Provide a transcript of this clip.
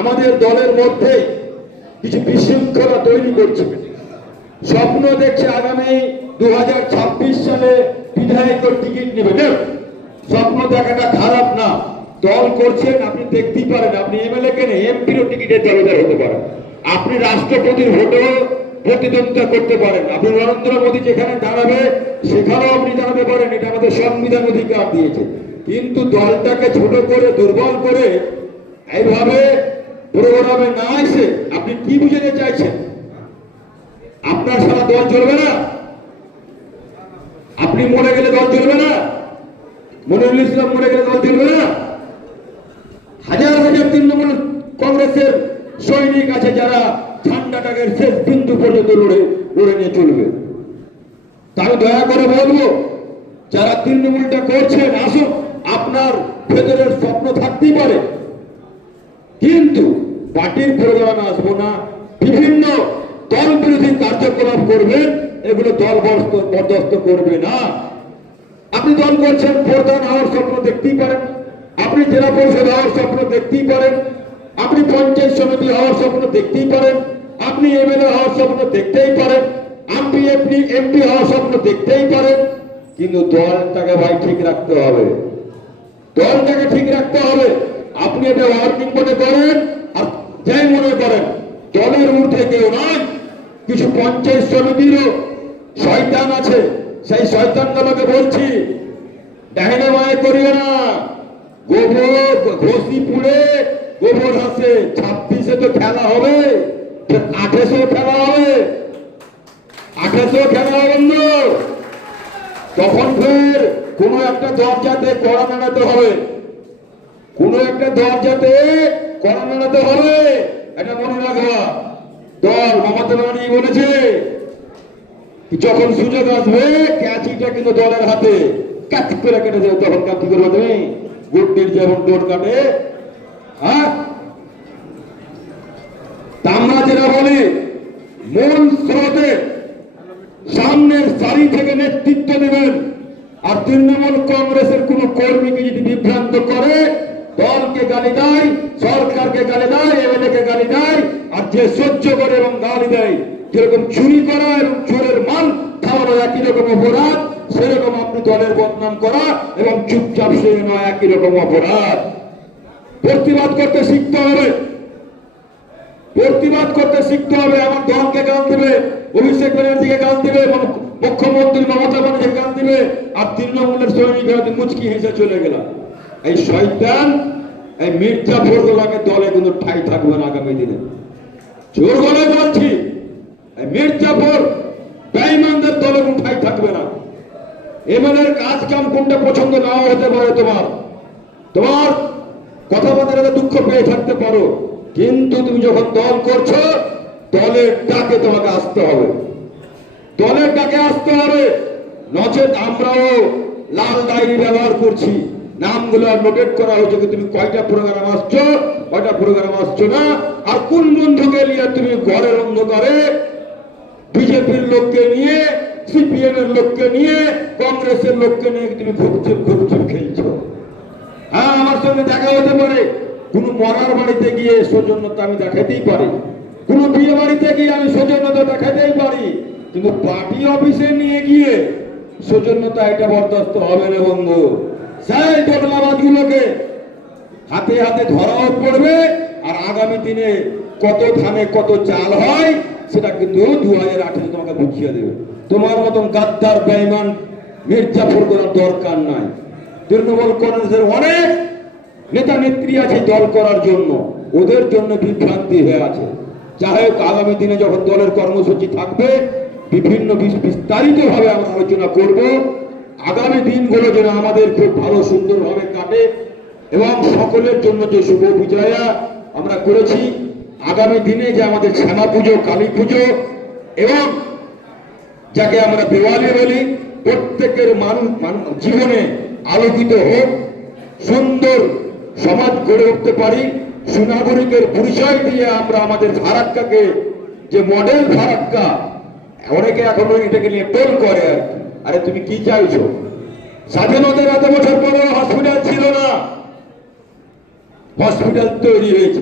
আমাদের দলের মধ্যে কিছু বিশৃঙ্খলা তৈরি করছে। স্বপ্ন দেখছে আগামী 2026 সালে বিধায়কের টিকিট নেবে। স্বপ্ন দেখাটা খারাপ না, দল করছেন, আপনি দেখতেই পারেন। আপনি এমএলএ কেন এমপিরও টিকিটের দাবিদার হতে পারেন, আপনি রাষ্ট্রপতির ভোটেও প্রতিদ্বন্দ্বিতা করতে পারেন, আপনি নরেন্দ্র মোদী যেখানে দাঁড়াবে সেখানেও আপনি দাঁড়াতে পারেন। এটা আমাদের সংবিধান অধিকার দিয়েছে। কিন্তু দলটাকে ছোট করে দুর্বল করে এইভাবে প্রোগ্রামে না এসে আপনি কি বুঝাতে চাইছেন? আপনার সারা দল চলবে না? আপনি মরে গেলে দল চলবে না? মনিরুল ইসলাম মরে গেলে দল চলবে না? হাজার হাজার তৃণমূল কংগ্রেসের সৈনিক আছে যারা ঠান্ডাটাকে শেষ বিন্দু পর্যন্ত লড়ে নিয়ে চলবে। তাই দয়া করে বলবো, যারা তৃণমূলটা করছেন আসুন, আপনার ভেতরের স্বপ্ন থাকতেই পারে, কিন্তু পার্টির প্রোগ্রামে আসবো না, বিভিন্ন দল বিরোধী কার্যকলাপ করবেন, এগুলো দল বরদাস্ত করবে না। আপনি দল করছেন, প্রধান হওয়ার স্বপ্ন দেখতেই পারেন, আপনি জেলা পরিষদ হওয়ার স্বপ্ন দেখতেই পারেন, আপনি পঞ্চায়েত সমিতি হওয়ার স্বপ্ন দেখতেই পারেন, আপনি এমএলএ হওয়ার স্বপ্ন দেখতেই পারেন, আপনি এমপি হওয়ার স্বপ্ন দেখতেই পারেন, কিন্তু দলটাকে ভাই ঠিক রাখতে হবে। দলটাকে ঠিক রাখতে হবে। আপনি এটা ওয়ার্কিং মনে করেন আর যাই মনে করেন, দলের ঊর্ধ্বে কেউ নয়। কিছু পঞ্চায়েত সমিতিরও শয়তান আছে, সেই শয়তানগুলোকে বলছি, ডাইনে মায়ে করিও না। গোবর ঘষি পুড়ে গোবর হাসে, 26-এ তো খেলা হবে, 28-এও খেলা হবে, 28-এও খেলা হবে না। তখন ফের কোনো একটা দরজাতে কড়া নাড়াতে হবে, কোনো একটা দরজাতে কড়া নাড়াতে হবে। এটা মনে রাখবা। দল মমতা ব্যানার্জি বলেছে যখন সুযোগ আসবে ক্যাচিটা কিন্তু দলের হাতে, কাট করে কেটে দেবে। তখন কাজ কি করবে তুমি? গুড্ডির যেমন ডোর কাটে। হ্যাঁ, আমরা যেটা বলি, মূল স্রোতে সামনের সারি থেকে নেতৃত্ব দেবেন। আর তৃণমূল কংগ্রেসের কোন কর্মীকে যদি বিভ্রান্ত করে, দলকে গালি দেয়, সরকারকে গালি দেয়, এমএলএ কে গালি দেয়, আর যে সহ্য করে এবং গালি দেয়, যেরকম চুরি করা এবং চোরের মাল খাওয়ানো একই রকম অপরাধ, সেরকম আপনি দলের বদনাম করা এবং চুপচাপ শুয়ে নেওয়া একই রকম অপরাধ। প্রতিবাদ করতে শিখতে হবে, প্রতিবাদ করতে শিখতে হবে। আমার দলকে গাল দেবে, অভিষেক ব্যানার্জিকে গাল দিবে, মুখ্যমন্ত্রী মমতা ব্যানার্জিকে গাল দিবে, আর তৃণমূলের সৈনিকরা মুচকি হেসে চলে গেলাম। এই শয়তান, এই মির্জাফর গোলাকে দলে কিন্তু ঠাই থাকবে না আগামী দিনে। জোর গলায় বলছি, এই মির্জাফর বেঈমানদের দলে কোনো ঠাই থাকবে না। এমএলএর কাজ কাম কোনটা পছন্দ নাও হতে পারে, তোমার কথাবার্তা দুঃখ পেয়ে থাকতে পারো, কিন্তু তুমি যখন দল করছো, দলের ডাকে তোমাকে আসতে হবে, দলের ডাকে আসতে হবে। নচেত আমরাও লাল ডায়েরি ব্যবহার করছি, নামগুলো নোটেট করা হয়েছে, তুমি কয়টা প্রোগ্রাম আসছো, কয়টা প্রোগ্রাম আসছো না, আর কোন বন্ধুকে নিয়ে তুমি ঘরের অন্ধকারে বিজেপির লোককে নিয়ে, সিপিএম এর লোককে নিয়ে, কংগ্রেসের লোককে নিয়ে তুমি ঘুপচুপ খেলছো। হ্যাঁ, আমার সঙ্গে দেখা হতে পারে, কোন মরার বাড়িতে গিয়ে সৌজন্যতা আমি দেখাতেই পারি, কোন বিয়ে বাড়িতে গিয়ে আমি সৌজন্যতা দেখাতেই পারি, কিন্তু পার্টি অফিসে নিয়ে গিয়ে সৌজন্যতা এটা বরদাস্ত হবে না বন্ধু। সেই বদলাবাজগুলোকে হাতে হাতে ধরাও পড়বে, আর আগামী দিনে কত ধানে কত চাল হয় সেটা কিন্তু 2018 তোমাকে বুঝিয়ে দেবে। তোমার মতন গাদ্দার বেঈমান মির্জাফর করার দরকার নাই। তৃণমূল কংগ্রেসের অনেক নেতা নেত্রী আছে দল করার জন্য, ওদের জন্য বিভ্রান্তি হয়ে আছে। যাই হোক, আগামী দিনে যখন দলের কর্মসূচি থাকবে, বিভিন্ন বিস্তারিত ভাবে আমরা আলোচনা করব। আগামী দিনগুলো যেন আমাদের খুব ভালো সুন্দরভাবে কাটে এবং সকলের জন্য যে শুভ বিজয়া আমরা করেছি, আগামী দিনে যে আমাদের শ্যামা পুজো, কালী পুজো এবং যাকে আমরা দিওয়ালি বলি, প্রত্যেকের মানুষ জীবনে আলোকিত হোক, সুন্দর সমাজ গড়ে উঠতে পারি। সুনাগরিকের পরিচয় দিয়ে আমরা আমাদের ফারাক্কাকে, যে মডেল ফারাক্কা, অনেকে এখনো এটাকে নিয়ে টোল করে। আরে তুমি কি চাইছো? স্বাধীনতার এত বছর পরে হসপিটাল ছিল না, হসপিটাল তৈরি হয়েছে।